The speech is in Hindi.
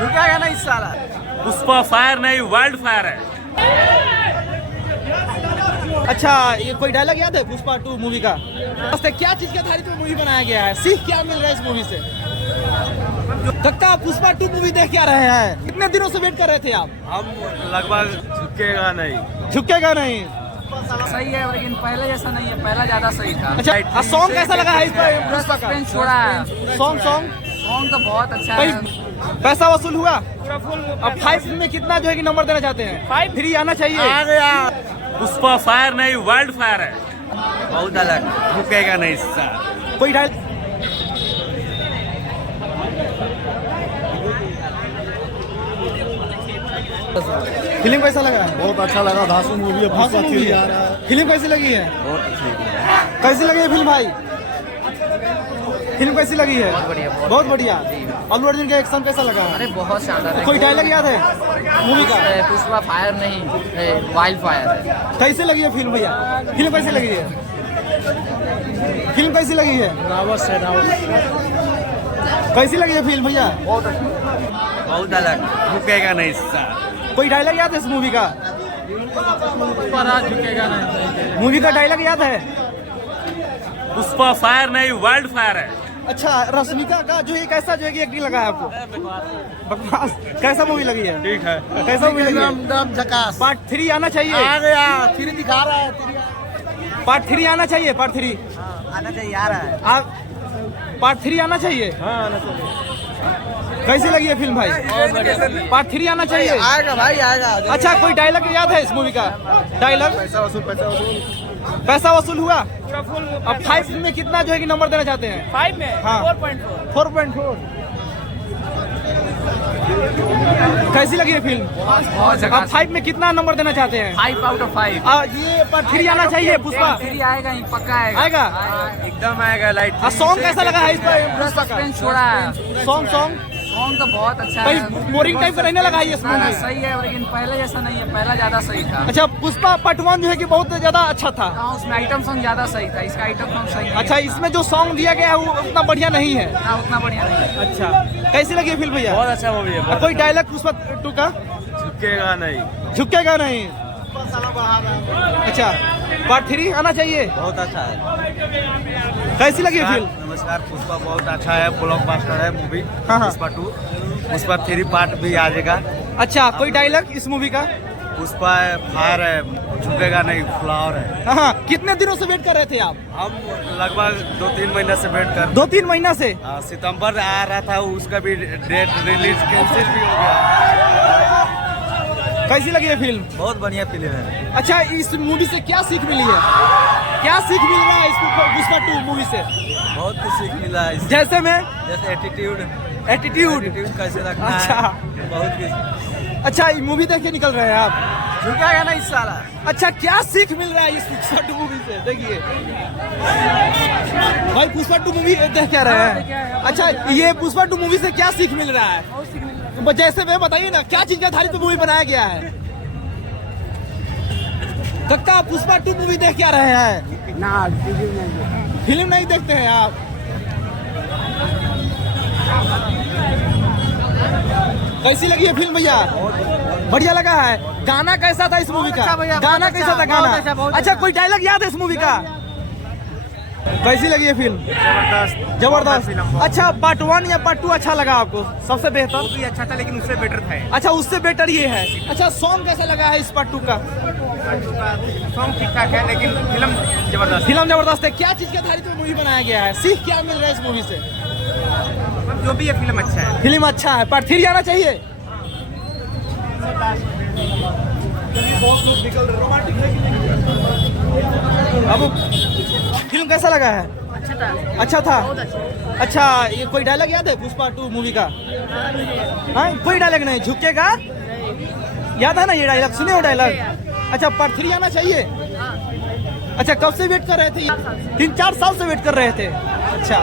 झुकेगा नहीं साला। पुष्पा फायर नहीं, वाइल्ड फायर है। अच्छा, ये कोई डायलॉग याद है पुष्पा 2 मूवी का? क्या चीज के आधारित मूवी बनाया गया है? सीख क्या मिल रहा है इस मूवी से? कक्का, पुष्पा 2 मूवी देख क्या रहे हैं? कितने दिनों से वेट कर रहे थे आप? हम लगभग झुकेगा नहीं। झुकेगा नहीं। सही है, लेकिन पहले जैसा नहीं है, पहला ज्यादा सही था। अच्छा, सॉन्ग कैसा लगा है इस पर पुष्पा का? सस्पेंस छोड़ा है। सॉन्ग तो बहुत अच्छा है। पैसा वसूल हुआ? अब 5 में कितना जो है कि नंबर देना चाहते हैं? 5 3 आना चाहिए। आ गया। पुष्पा फायर नहीं, वाइल्ड फायर है। बहुत अलग, झुकेगा नहीं इसका। कोई डायलॉग फिल्म कैसा लगा? बहुत अच्छा लगा। धांसू मूवी है, पुष्पा 3 आ रहा है। फिल्म कैसी लगी है? बहुत अच्छी। कैसी लगी है फिल्म भाई? फिल्म कैसी लगी है? बहुत बढ़िया। अल्लू अर्जुन का एक्शन कैसा लगा? अरे बहुत शानदार है। कोई डायलॉग याद है मूवी का? पुष्पा फायर नहीं, वाइल्ड फायर है। कैसी लगी है फिल्म भैया? फिल्म कैसी लगी है? फिल्म कैसी लगी है? रावत से कैसी लगी है फिल्म भैया? बहुत अलग, झुकेगा नहीं इसका। कोई डायलॉग याद है इस मूवी का? झुकेगा नहीं। मूवी का डायलॉग याद है? पुष्पा फायर नहीं, वाइल्ड फायर है। अच्छा, रश्मिका का जो है कैसा जो है कि एक्टिंग लगा है आपको? बकवास। कैसा मूवी लगी है? ठीक है। कैसा मूवी लगी है? एकदम झकास। पार्ट 3 आना चाहिए। आ गया, 3 दिखा रहा है। पार्ट 3 आना चाहिए। पार्ट 3 आना चाहिए, आ रहा है। पार्ट 3 आना चाहिए। कैसी लगी है फिल्म भाई? पार्ट 3 आना चाहिए। आएगा भाई, आएगा। अच्छा, कोई डायलॉग याद है इस मूवी का? डायलॉग? पैसा वसूल, पैसा वसूल। पैसा वसूल हुआ? अब 5 में कितना जो है कि नंबर देना चाहते हैं? 5 में हाँ। 4.4। कैसी लगी है फिल्म? बहुत अब 5 में कितना नंबर देना चाहते हैं? 5 out of 5। ये पार्ट 3 आना चाहिए पुष्पा? 3 आएगा ही, पक्का आएगा। आएगा? एकदम आएगा लाइट। सॉन्ग कैसा लगा है इस पर पुष्पा का? सस्पेंस छोड़ा है। सॉन्ग तो बहुत अच्छा है। बोरिंग टाइप का रहने लगा है ये ना, मूवी? सही है, लेकिन पहले जैसा नहीं है, पहला ज्यादा सही था। अच्छा, पुष्पा पार्ट 1 जो है कि बहुत ज्यादा अच्छा था। हाँ, उसमें आइटम सॉन्ग ज्यादा सही था, इसका आइटम सॉन्ग सही नहीं अच्छा, है। इसमें जो सॉन्ग दिया गया है वो उतना बढ़िया नहीं है। ना, उतना बढ़िया नहीं है। अच्छा, कैसी लगी है फिल्म भैया? बहुत अच्छा मूवी है। कोई डायलॉग पुष्पा 2 का? झुकेगा नहीं। झुकेगा नहीं। अच्छा, पार्ट 3 आना चाहिए। बहुत अच्छा है। कैसी लगी है फिल्म? नमस्कार, पुष्पा बहुत अच्छा है, ब्लॉकबस्टर है मूवी। हाँ, हाँ। पुष्पा 2, पुष्पा 3 पार्ट भी आ जाएगा। अच्छा, कोई डायलॉग इस मूवी का? पुष्पा फायर है, झुकेगा नहीं, फ्लावर है। हाँ, कितने दिनों से वेट कर रहे थे आप? हम लगभग 2-3 महीने से वेट कर। 2-3 महीना से? सितंबर आ रहा था, उसका भी डेट रिलीज कैंसिल भी हो गया। कैसी लगी है फिल्म? बहुत बढ़िया फिल्म है। अच्छा, इस मूवी से क्या सीख मिली है? क्या सीख मिल रहा है इस पुष्पा 2 मूवी से? बहुत कुछ सीख मिला है इससे। जैसे में जैसे एटीट्यूड एटीट्यूड। कैसे रखना अच्छा। है, बहुत कुछ। अच्छा, ये मूवी देख के निकल रहे हैं आप? झुकेगा नहीं साला। अच्छा, क्या सीख मिल रहा है इस पुष्पा 2 मूवी से? देखिए भाई, पुष्पा 2 मूवी देख क्या रहे हैं? अच्छा, ये पुष्पा 2 मूवी से क्या सीख मिल रहा है? जैसे मैं बताइए ना, क्या चीज के आधारित मूवी बनाया गया है? कक्का, पुष्पा 2 मूवी देख क्या रहे हैं? ना, फिल्म नहीं देखते हैं आप? कैसी लगी है फिल्म भैया? बढ़िया लगा है। गाना कैसा था इस मूवी का? गाना कैसा था गाना? अच्छा, कोई डायलॉग याद है इस मूवी का? कैसी लगी है फिल्म? जबरदस्त। अच्छा, पार्ट 1 या पार्ट 2 अच्छा लगा आपको? सबसे बेहतर? भी अच्छा था, लेकिन उससे बेटर था। अच्छा, उससे बेटर ये है। अच्छा, सॉन्ग कैसा लगा है इस पार्ट 2 का? सॉन्ग ठीक ठाक है, लेकिन फिल्म जबरदस्त। फिल्म जबरदस्त है। क्या चीज के आधारित मूवी बनाया गया है? सीख क्या मिल रहा है इस मूवी से? जो भी ये फिल्म अच्छा है। फिल्म अच्छा है। पार्ट 3 आना चाहिए। अब फिल्म कैसा लगा है? अच्छा था। अच्छा, ये कोई डायलॉग याद है पुष्पा 2 मूवी का? हाँ, कोई डायलॉग नहीं। झुकेगा याद है ना ये डायलॉग? सुने हो डायलॉग? अच्छा, पार्ट 3 आना चाहिए। अच्छा, कब से वेट कर रहे थे? 3-4 साल से वेट कर रहे थे। अच्छा।